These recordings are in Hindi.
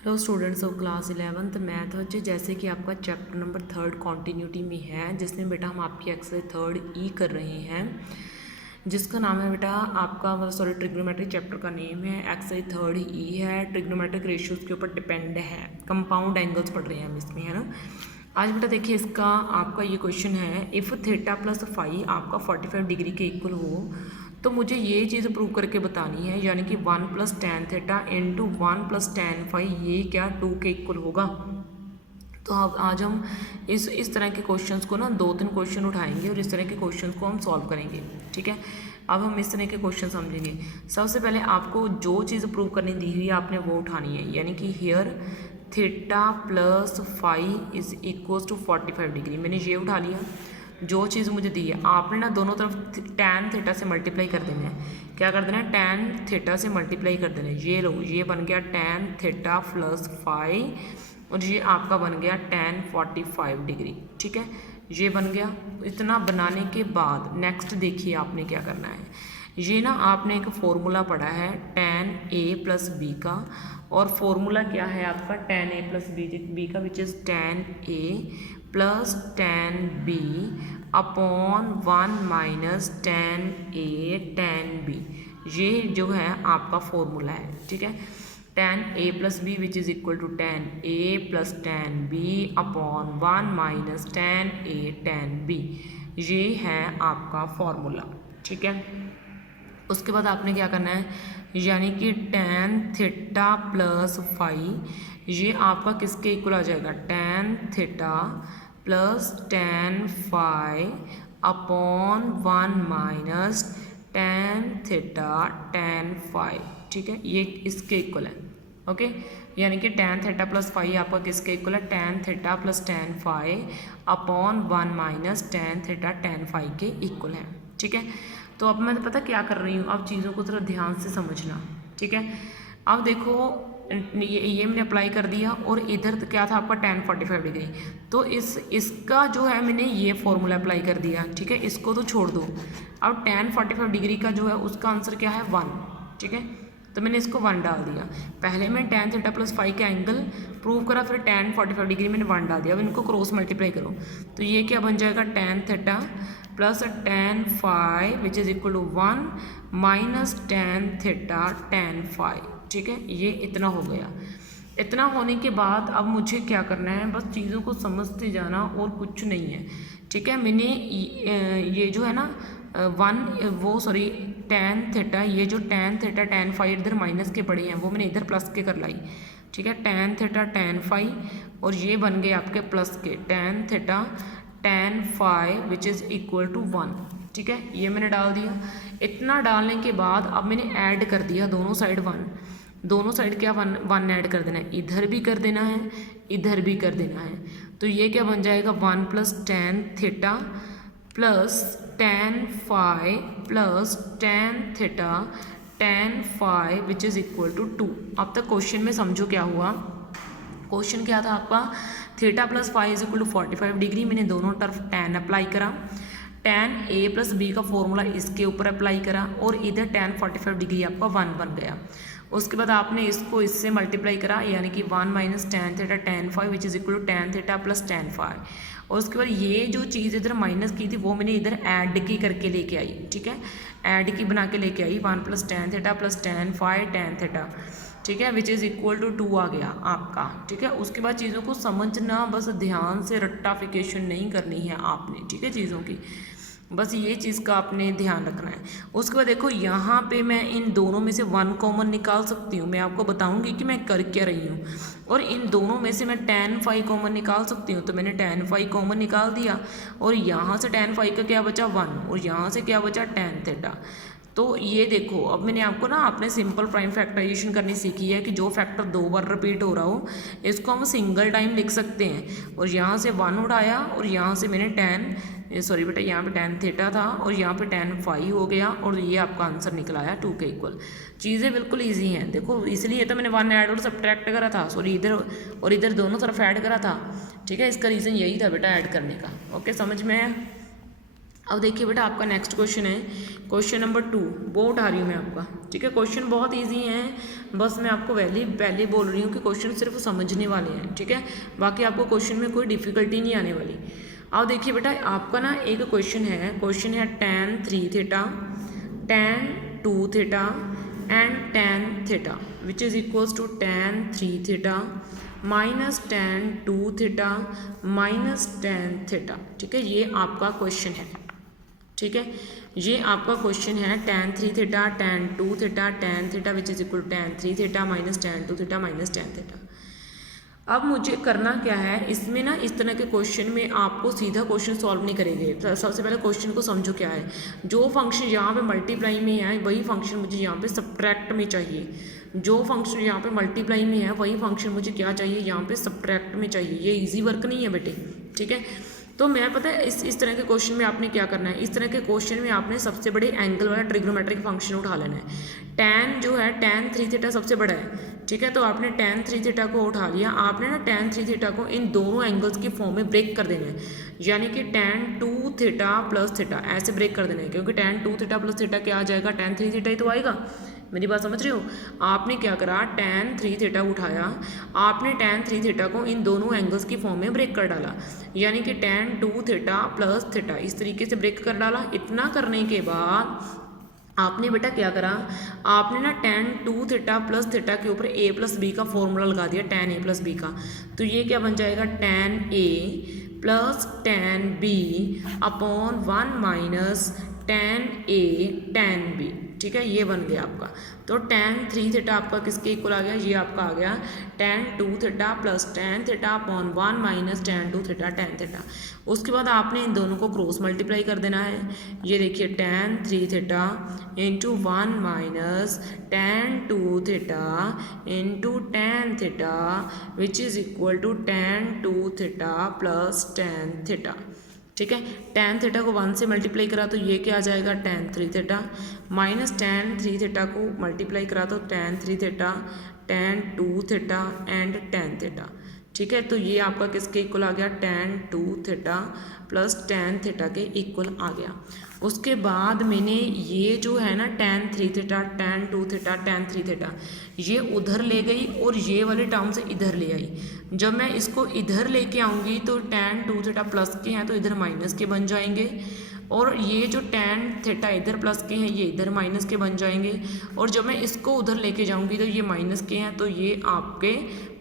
Hello students of class 11th math बच्चे, जैसे कि आपका चैप्टर नंबर 3 कॉन्टीन्यूटी में है, जिसमें बेटा हम आपकी एक्सरसाइज 3 ई कर रहे हैं, जिसका नाम है बेटा आपका ट्रिग्नोमेट्रिक चैप्टर का नेम है, एक्सरसाइज 3 ई है। ट्रिग्नोमेट्रिक रेशियोज के ऊपर डिपेंड है, कंपाउंड एंगल्स पढ़ रहे हैं हम इसमें, है ना। आज बेटा देखिए इसका आपका ये क्वेश्चन है, इफ़ थीटा प्लस फाई आपका 45 डिग्री के इक्वल हो तो मुझे ये चीज़ प्रूव करके बतानी है, यानी कि 1 plus tan theta into 1 plus tan phi ये क्या 2 के इक्वल होगा। तो अब आज हम इस तरह के क्वेश्चंस को ना 2-3 क्वेश्चन उठाएंगे और इस तरह के क्वेश्चंस को हम सॉल्व करेंगे, ठीक है। अब हम इस तरह के क्वेश्चन समझेंगे। सबसे पहले आपको जो चीज़ प्रूव करनी दी हुई है आपने वो उठानी है, यानी कि here theta plus phi is equals to 45 degree. मैंने ये उठा लिया, जो चीज़ मुझे दी है आपने ना दोनों तरफ टैन थीटा से मल्टीप्लाई कर देना है। क्या कर देना है? टैन थीटा से मल्टीप्लाई कर देना है। ये लो, ये बन गया टैन थीटा प्लस फाई और ये आपका बन गया टैन 45 डिग्री, ठीक है। ये बन गया। इतना बनाने के बाद नेक्स्ट देखिए आपने क्या करना है। ये ना आपने एक फॉर्मूला पढ़ा है टैन ए प्लस बी का, और फॉर्मूला क्या है आपका टैन ए प्लस बी का, which is tan A plus tan B upon 1 minus tan A tan B. ये जो है आपका फॉर्मूला है, ठीक है। Tan A plus B which is equal to tan A plus tan B upon 1 minus tan A tan B. ये है आपका फॉर्मूला, ठीक है। उसके बाद आपने क्या करना है, यानी कि टैन थीटा प्लस फाई ये आपका किसके इक्वल आ जाएगा? Tan theta plus tan phi upon 1 minus tan theta tan phi, ठीक है। ये इसके इक्वल है, ओके। यानी कि टैन थीटा प्लस फाई आपका किसके इक्वल है? Tan theta plus tan phi upon 1 minus tan theta tan phi के इक्वल है, ठीक है। तो अब मैं पता क्या कर रही हूँ, अब चीज़ों को थोड़ा ध्यान से समझना, ठीक है। अब देखो ये मैंने अप्लाई कर दिया और इधर क्या था आपका टैन 45 डिग्री, तो इसका जो है मैंने ये फॉर्मूला अप्लाई कर दिया, ठीक है। इसको तो छोड़ दो। अब टैन 45 डिग्री का जो है उसका आंसर क्या है? 1, ठीक है। तो मैंने इसको 1 डाल दिया। पहले मैं टैन थीटा प्लस फाई का एंगल प्रूव करा, फिर टैन 45 डिग्री मैंने 1 डाल दिया। अब इनको क्रॉस मल्टीप्लाई करो तो ये क्या बन जाएगा? Tan theta plus tan phi which is equal to 1 minus tan theta tan phi, ठीक है। ये इतना हो गया। इतना होने के बाद अब मुझे क्या करना है, बस चीज़ों को समझते जाना और कुछ नहीं है, ठीक है। मैंने ये जो है ना टैन थीटा, ये जो टैन थीटा टैन फाई इधर माइनस के पड़े हैं वो मैंने इधर प्लस के कर लाई, ठीक है। टैन थीटा टैन फाई और ये बन गए आपके प्लस के tan theta tan phi which is equal to 1, ठीक है। ये मैंने डाल दिया। इतना डालने के बाद अब मैंने ऐड कर दिया दोनों साइड 1, दोनों साइड क्या 1 ऐड कर देना है, इधर भी कर देना है, इधर भी कर देना है। तो ये क्या बन जाएगा? 1 plus tan theta plus tan phi plus tan theta tan phi which is equal to 2। अब तक क्वेश्चन में समझो क्या हुआ। क्वेश्चन क्या था आपका? Theta plus phi is equal to 45 degree. मैंने दोनों तरफ टैन अप्लाई करा, टैन ए प्लस बी का फॉर्मूला इसके ऊपर अप्लाई करा और इधर टैन 45 डिग्री आपका 1 बन गया। उसके बाद आपने इसको इससे मल्टीप्लाई करा, यानी कि 1 minus tan theta tan phi which is equal to tan theta plus tan phi. और उसके बाद ये जो चीज़ इधर माइनस की थी वो मैंने इधर ऐड की करके लेके आई, ठीक है। ऐड की बना के लेके आई 1 plus tan theta plus tan phi tan theta, ठीक है, विच इज़ इक्वल टू 2 आ गया आपका, ठीक है। उसके बाद चीज़ों को समझना, बस ध्यान से रट्टाफिकेशन नहीं करनी है आपने, ठीक है, चीज़ों की बस ये चीज़ का आपने ध्यान रखना है। उसके बाद देखो यहाँ पे मैं इन दोनों में से 1 कॉमन निकाल सकती हूँ। मैं आपको बताऊँगी कि मैं कर क्या रही हूँ। और इन दोनों में से मैं टैन फाई कॉमन निकाल सकती हूँ, तो मैंने टैन फाई कॉमन निकाल दिया और यहाँ से टैन फाई का क्या बचा? 1, और यहाँ से क्या बचा? Tan theta. तो ये देखो, अब मैंने आपको ना आपने सिंपल प्राइम फैक्टराइजेशन करनी सीखी है कि जो फैक्टर 2 बार रिपीट हो रहा हो इसको हम सिंगल टाइम लिख सकते हैं। और यहाँ से 1 उठाया और यहाँ से मैंने बेटा यहाँ पे टैन थीटा था और यहाँ पे टैन फाई हो गया और ये आपका आंसर निकला आया 2 के इक्वल। चीज़ें बिल्कुल ईजी हैं, देखो इसलिए तो मैंने 1 ऐड और सब्ट्रैक्ट करा था, इधर और इधर दोनों तरफ ऐड करा था, ठीक है। इसका रीज़न यही था बेटा ऐड करने का, ओके, समझ में है। अब देखिए बेटा आपका नेक्स्ट क्वेश्चन है क्वेश्चन नंबर 2, वो उठा रही हूँ मैं आपका। ठीक है, क्वेश्चन बहुत इजी है, बस मैं आपको पहले बोल रही हूँ कि क्वेश्चन सिर्फ समझने वाले हैं। ठीक है, बाकी आपको क्वेश्चन में कोई डिफिकल्टी नहीं आने वाली। अब देखिए बेटा आपका ना एक क्वेश्चन है tan 3 theta, tan 2 theta and tan theta which is equals to tan 3 theta minus tan 2 theta minus tan theta. ठीक है, ये आपका क्वेश्चन है। ठीक है, ये आपका क्वेश्चन है tan 3 theta, tan 2 theta, tan theta which is equal tan 3 theta minus tan 2 theta minus tan theta. अब मुझे करना क्या है इसमें ना, इस तरह के क्वेश्चन में आपको सीधा क्वेश्चन सॉल्व नहीं करेंगे। सबसे पहले क्वेश्चन को समझो क्या है। जो फंक्शन यहाँ पे मल्टीप्लाई में है वही फंक्शन मुझे यहाँ पे सब्ट्रैक्ट में चाहिए। जो फंक्शन यहाँ पे मल्टीप्लाई में है वही फंक्शन मुझे क्या चाहिए, यहाँ पे सब्ट्रैक्ट में चाहिए। ये इजी वर्क नहीं है बेटे। ठीक है, तो मैं पता है इस तरह के क्वेश्चन में आपने क्या करना है, इस तरह के क्वेश्चन में आपने सबसे बड़े एंगल वाला ट्रिग्नोमेट्रिक फंक्शन उठा लेना है। tan जो है tan 3 थीटा सबसे बड़ा है। ठीक है, तो आपने tan 3 थीटा को उठा लिया, आपने ना tan 3 थीटा को इन दोनों एंगल्स की फॉर्म में ब्रेक कर देना है, यानी कि tan 2 थीटा प्लस थीटा ऐसे ब्रेक कर देना है, क्योंकि tan 2 थीटा प्लस थीटा क्या आ जाएगा, tan 3 थीटा ही तो आएगा। मेरी बात समझ रहे हो। आपने क्या करा, tan 3 थीटा उठाया, आपने tan 3 थीटा को इन दोनों एंगल्स की फॉर्म में ब्रेक कर डाला, यानी कि tan 2 थीटा प्लस थीटा इस तरीके से ब्रेक कर डाला। इतना करने के बाद आपने बेटा क्या करा, आपने ना tan 2 थीटा प्लस थीटा के ऊपर a प्लस बी का फॉर्मूला लगा दिया, tan a प्लस बी का। तो ये क्या बन जाएगा, tan a plus tan b upon 1 minus tan a tan b। ठीक है, ये बन गया आपका। तो tan 3 थीटा आपका किसके इक्वल आ गया, ये आपका आ गया tan 2 theta plus tan theta upon 1 minus tan 2 theta tan theta. उसके बाद आपने इन दोनों को क्रॉस मल्टीप्लाई कर देना है। ये देखिए tan 3 theta into 1 minus tan 2 theta into tan theta which is equal to tan 2 theta plus tan theta. ठीक है, tan थीटा को 1 से मल्टीप्लाई करा तो ये क्या आ जाएगा, tan 3 theta minus tan 3 theta को मल्टीप्लाई करा तो tan 3 theta tan 2 theta and tan theta. ठीक है, तो ये आपका किसके इक्वल आ गया, tan 2 theta plus tan theta के इक्वल आ गया। उसके बाद मैंने ये जो है ना tan 3 theta tan 2 theta tan 3 theta ये उधर ले गई और ये वाले टर्म से इधर ले आई। जब मैं इसको इधर लेके आऊँगी तो tan 2 थीटा प्लस के हैं तो इधर माइनस के बन जाएंगे, और ये जो tan थीटा इधर प्लस के हैं ये इधर माइनस के बन जाएंगे, और जब मैं इसको उधर लेके जाऊंगी तो ये माइनस के हैं तो ये आपके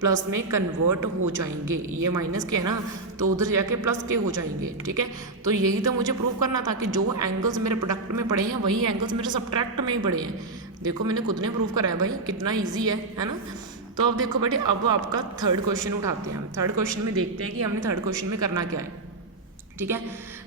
प्लस में कन्वर्ट हो जाएंगे। ये माइनस के है ना तो उधर जाके प्लस के हो जाएंगे। ठीक है, तो यही तो मुझे प्रूव करना था कि जो एंगल्स मेरे प्रोडक्ट में पड़े हैं वही एंगल्स मेरे सब्ट्रैक्ट में ही पड़े हैं। देखो मैंने खुद ने प्रूव करा है भाई, कितना ईजी है ना। तो अब देखो बेटे, अब आपका थर्ड क्वेश्चन उठाते हैं हम। थर्ड क्वेश्चन में देखते हैं कि हमने थर्ड क्वेश्चन में करना क्या है। ठीक है,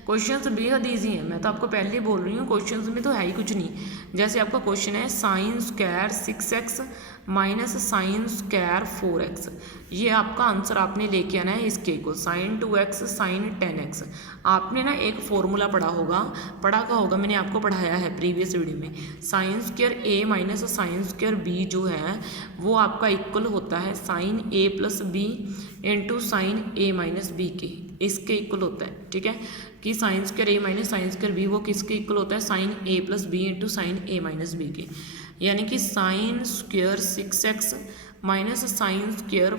क्वेश्चंस बेहद ईजी हैं, मैं तो आपको पहले ही बोल रही हूँ, क्वेश्चंस में तो है ही कुछ नहीं। जैसे आपका क्वेश्चन है sine square 6x minus sine square 4x, ये आपका आंसर आपने लेके आना है इसके equal sign 2x sign 10x। आपने ना एक फॉर्मूला पढ़ा होगा, मैंने आपको पढ़ाया है प्रीवियस वीडियो में। Sine square a minus sine square b जो है वो आपका इक्वल होता है sine a plus b into sine a minus b के, इसके इक्वल होता है। ठीक है, कि sine square a minus sine square b वो किसके इक्वल होता है, sine a plus b into sine a minus b के, यानी कि sine square 6x minus sine square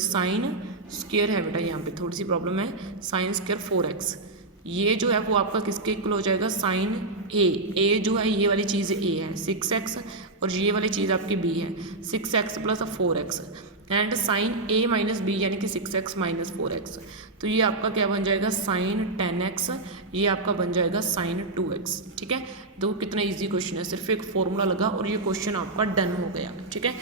sine square है बेटा, यहाँ पे थोड़ी सी प्रॉब्लम है, साइन स्क्वायर 4x, ये जो है वो आपका किसके इक्वल हो जाएगा, साइन a जो है ये वाली चीज़ a है 6x और ये वाली चीज़ आपकी b है 6x plus 4x and sine a minus b यानी कि 6x माइनस 4x। तो ये आपका क्या बन जाएगा, साइन 10x, ये आपका बन जाएगा साइन 2x। ठीक है, तो कितना इजी क्वेश्चन है, सिर्फ एक फॉर्मूला लगा और ये क्वेश्चन आपका डन हो गया। ठीक है,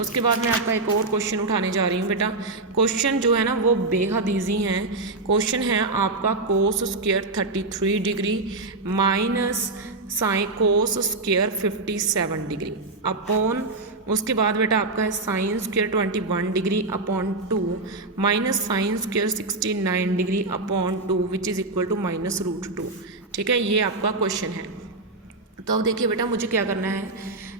उसके बाद मैं आपका एक और क्वेश्चन उठाने जा रही हूँ बेटा। क्वेश्चन जो है ना वो बेहद ईजी हैं। क्वेश्चन है आपका cos square 33 degree minus sine cos square 57 degree upon, उसके बाद बेटा आपका है sine square 21 degree upon 2 minus sine square 69 degree upon 2 which is equal to minus root 2। ठीक है, ये आपका क्वेश्चन है। तो अब देखिए बेटा मुझे क्या करना है,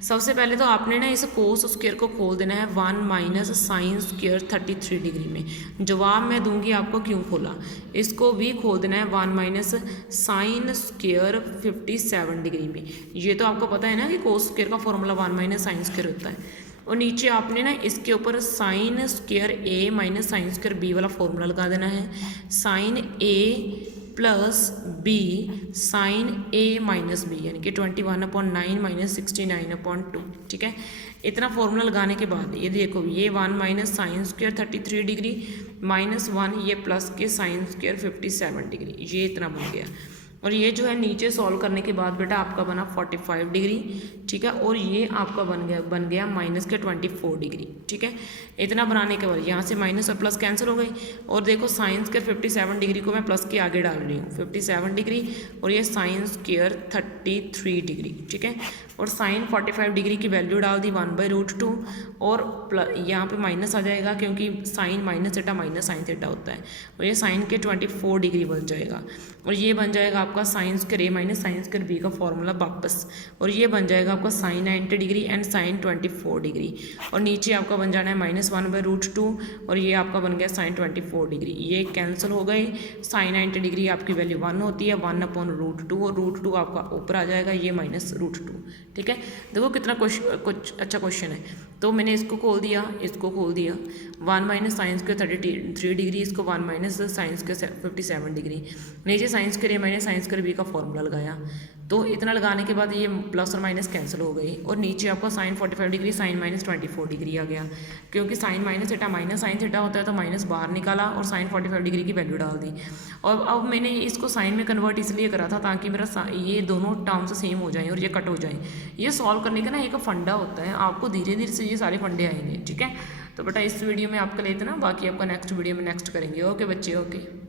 सबसे पहले तो आपने ना इस कोस स्क्वायर को खोल देना है 1 माइनस साइन स्क्वायर 33 डिग्री में। जवाब मैं दूंगी आपको क्यों खोला। इसको भी खोल देना है 1 माइनस साइन स्क्वायर 57 डिग्री में। ये तो आपको पता है ना कि कोस स्क्वायर का फॉर्मूला 1 माइनस साइन स्क्वायर होता है। और नीचे आपने ना इसके ऊपर sign square a minus sine square B वाला फॉर्मूला लगा देना है। साइन ए प्लस बी साइन ए माइनस बी, यानी कि 21/9 माइनस 69/2। ठीक है, इतना फॉर्मूला लगाने के बाद ये देखो, ये 1 minus sine square 33 degree minus 1 ये प्लस के साइन स्क्वायर 57 डिग्री, ये इतना बन गया। और ये जो है नीचे सॉल्व करने के बाद बेटा आपका बना 45 डिग्री। ठीक है, और ये आपका बन गया माइनस के 24 डिग्री। ठीक है, इतना बनाने के बाद यहाँ से माइनस और प्लस कैंसिल हो गई। और देखो साइन स्क्वायर 57 डिग्री को मैं प्लस के आगे डाल रही हूँ, 57 डिग्री और ये साइन स्क्वायर 33 डिग्री। ठीक है, और साइन 45 डिग्री की वैल्यू डाल दी 1/√2 और यहाँ पे माइनस आ जाएगा क्योंकि sine minus theta minus sine theta होता है। और ये साइन के 24 डिग्री बन जाएगा। और ये बन जाएगा आपका sine square a minus sine square b का फॉर्मूला वापस। और ये बन जाएगा आपका sine 90 degree and sine 24 degree. और नीचे आपका बन जाना है -1/√2 और ये आपका बन गया साइन 24 डिग्री। ये कैंसिल हो गए। साइन 90 डिग्री आपकी वैल्यू 1 होती है, 1/√2 और √2 आपका ऊपर आ जाएगा, ये -√2। ठीक है, देखो कितना कुछ अच्छा क्वेश्चन है। तो मैंने इसको खोल दिया, इसको खोल दिया, 1 माइनस साइन स्क्वायर 33 डिग्री, इसको 1 माइनस साइन स्क्वायर 57 डिग्री, नीचे sign square a minus sine square b का फॉर्मूला लगाया। तो इतना लगाने के बाद ये प्लस और माइनस कैंसिल हो गई और नीचे आपका साइन 45 डिग्री साइन -24 डिग्री आ गया, क्योंकि sine minus theta minus sine theta होता है तो माइनस बाहर निकाला और साइन 45 डिग्री की वैल्यू डाल दी। और अब मैंने इसको साइन में कन्वर्ट इसलिए करा था ताकि मेरा ये दोनों टर्म्स सेम हो जाएं और ये कट हो जाएं। ये सॉल्व करने का ना एक फंडा होता है, आपको धीरे धीरे से ये सारे फंडे आएंगे। ठीक है, तो बेटा इस वीडियो में आपका लेते ना, बाकी आपका नेक्स्ट वीडियो में नेक्स्ट करेंगे। ओके बच्चे, ओके।